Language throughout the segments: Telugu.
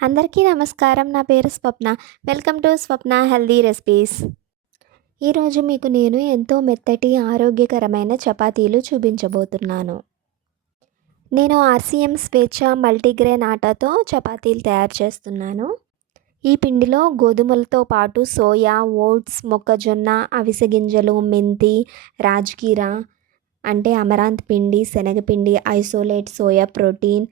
అందరికీ నమస్కారం. నా పేరు Swapna. Welcome to Swapna healthy recipes. ఈరోజు మీకు నేను ఎంతో మెత్తటి ఆరోగ్యకరమైన చపాతీలు చూపించబోతున్నాను. నేను ఆర్సీఎం స్వేచ్ఛ మల్టీగ్రెయిన్ ఆటాతో చపాతీలు తయారు చేస్తున్నాను. ఈ పిండిలో గోధుమలతో పాటు సోయా, ఓట్స్, మొక్కజొన్న, అవిసె గింజలు, మెంతి, రాజ్గిరా అంటే అమరాంత్ పిండి, శనగపిండి, ఐసోలేట్ సోయా ప్రోటీన్,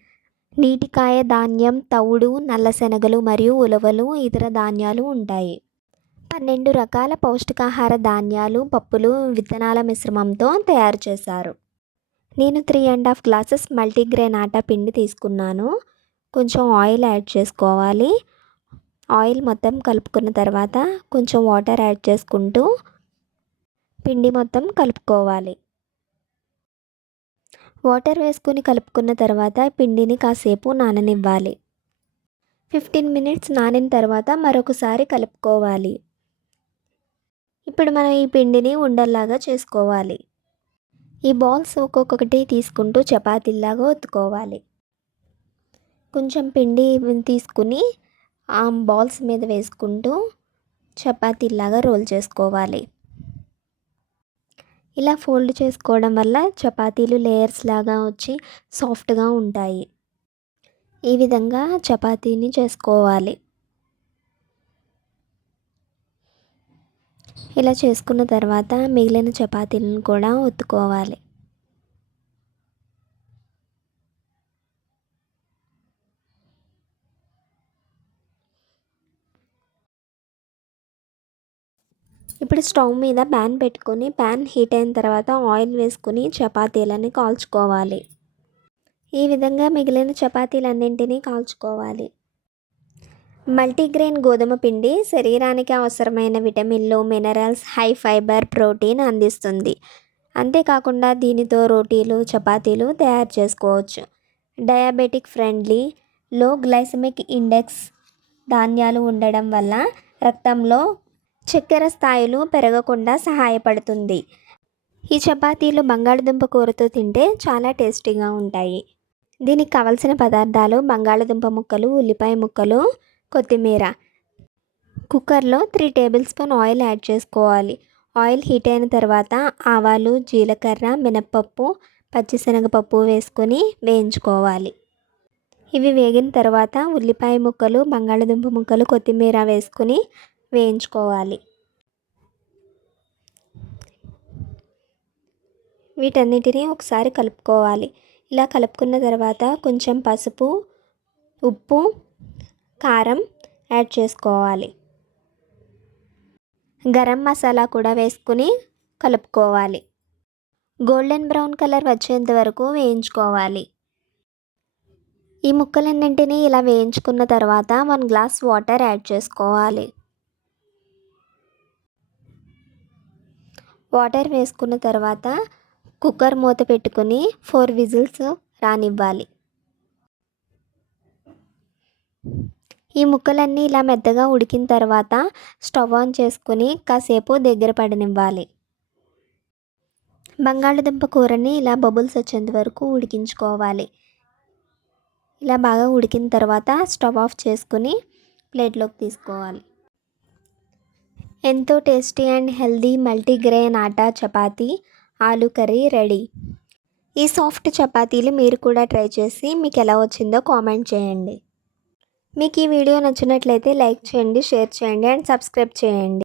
నీటికాయ ధాన్యం, తవుడు, నల్ల శనగలు మరియు ఉలవలు, ఇతర ధాన్యాలు ఉంటాయి. 12 రకాల పౌష్టికాహార ధాన్యాలు, పప్పులు, విత్తనాల మిశ్రమంతో తయారు చేశారు. నేను 3½ గ్లాసెస్ మల్టీగ్రెయిన్ ఆటా పిండి తీసుకున్నాను. కొంచెం ఆయిల్ యాడ్ చేసుకోవాలి. ఆయిల్ మొత్తం కలుపుకున్న తర్వాత కొంచెం వాటర్ యాడ్ చేసుకుంటూ పిండి మొత్తం కలుపుకోవాలి. వాటర్ వేసుకుని కలుపుకున్న తర్వాత పిండిని కాసేపు నాననివ్వాలి. 15 మినిట్స్ నానిన తర్వాత మరొకసారి కలుపుకోవాలి. ఇప్పుడు మనం ఈ పిండిని ఉండల్లాగా చేసుకోవాలి. ఈ బాల్స్ ఒక్కొక్కటి తీసుకుంటూ చపాతీలాగా ఒత్తుకోవాలి. కొంచెం పిండి తీసుకుని ఆ బాల్స్ మీద వేసుకుంటూ చపాతీలాగా రోల్ చేసుకోవాలి. ఇలా ఫోల్డ్ చేసుకోవడం వల్ల చపాతీలు లేయర్స్ లాగా వచ్చి సాఫ్ట్గా ఉంటాయి. ఈ విధంగా చపాతీని చేసుకోవాలి. ఇలా చేసుకున్న తర్వాత మిగిలిన చపాతీలను కూడా ఒత్తుకోవాలి. ఇప్పుడు స్టవ్ మీద ప్యాన్ పెట్టుకొని ప్యాన్ హీట్ అయిన తర్వాత ఆయిల్ వేసుకుని చపాతీలని కాల్చుకోవాలి. ఈ విధంగా మిగిలిన చపాతీలన్నింటినీ కాల్చుకోవాలి. మల్టీగ్రెయిన్ గోధుమ పిండి శరీరానికి అవసరమైన విటమిన్లు, మినరల్స్, హై ఫైబర్, ప్రోటీన్ అందిస్తుంది. అంతేకాకుండా దీనితో రోటీలు, చపాతీలు తయారు చేసుకోవచ్చు. డయాబెటిక్ ఫ్రెండ్లీ, లో గ్లైసెమిక్ ఇండెక్స్ ధాన్యాలు ఉండడం వల్ల రక్తంలో చక్కెర స్థాయిలు పెరగకుండా సహాయపడుతుంది. ఈ చపాతీలు బంగాళదుంప కూరతో తింటే చాలా టేస్టీగా ఉంటాయి. దీనికి కావలసిన పదార్థాలు బంగాళదుంప ముక్కలు, ఉల్లిపాయ ముక్కలు, కొత్తిమీర. కుక్కర్లో 3 టేబుల్ స్పూన్ ఆయిల్ యాడ్ చేసుకోవాలి. ఆయిల్ హీట్ అయిన తర్వాత ఆవాలు, జీలకర్ర, మినప్పప్పు, పచ్చిశనగపప్పు వేసుకొని వేయించుకోవాలి. ఇవి వేగిన తర్వాత ఉల్లిపాయ ముక్కలు, బంగాళదుంప ముక్కలు, కొత్తిమీర వేసుకొని వేయించుకోవాలి. వీటన్నిటిని ఒకసారి కలుపుకోవాలి. ఇలా కలుపుకున్న తర్వాత కొంచెం పసుపు, ఉప్పు, కారం యాడ్ చేసుకోవాలి. గరం మసాలా కూడా వేసుకుని కలుపుకోవాలి. గోల్డెన్ బ్రౌన్ కలర్ వచ్చేంత వరకు వేయించుకోవాలి. ఈ ముక్కలన్నింటినీ ఇలా వేయించుకున్న తర్వాత 1 గ్లాస్ వాటర్ యాడ్ చేసుకోవాలి. వాటర్ వేసుకున్న తర్వాత కుక్కర్ మూత పెట్టుకుని 4 విజిల్స్ రానివ్వాలి. ఈ ముక్కలన్నీ ఇలా మెత్తగా ఉడికిన తర్వాత స్టవ్ ఆన్ చేసుకుని కాసేపు దగ్గర పడనివ్వాలి. బంగాళదుంప కూరని ఇలా బబుల్స్ వచ్చేంత వరకు ఉడికించుకోవాలి. ఇలా బాగా ఉడికిన తర్వాత స్టవ్ ఆఫ్ చేసుకుని ప్లేట్లోకి తీసుకోవాలి. ఎంతో tasty and healthy multigrain atta chapati, aloo curry ready. ఈ సాఫ్ట్ చపాతీలు మీరు కూడా ట్రై చేసి మీకు ఎలా వచ్చిందో కామెంట్ చేయండి. మీకు ఈ వీడియో నచ్చినట్లయితే లైక్ చేయండి, షేర్ చేయండి అండ్ సబ్స్క్రైబ్ చేయండి.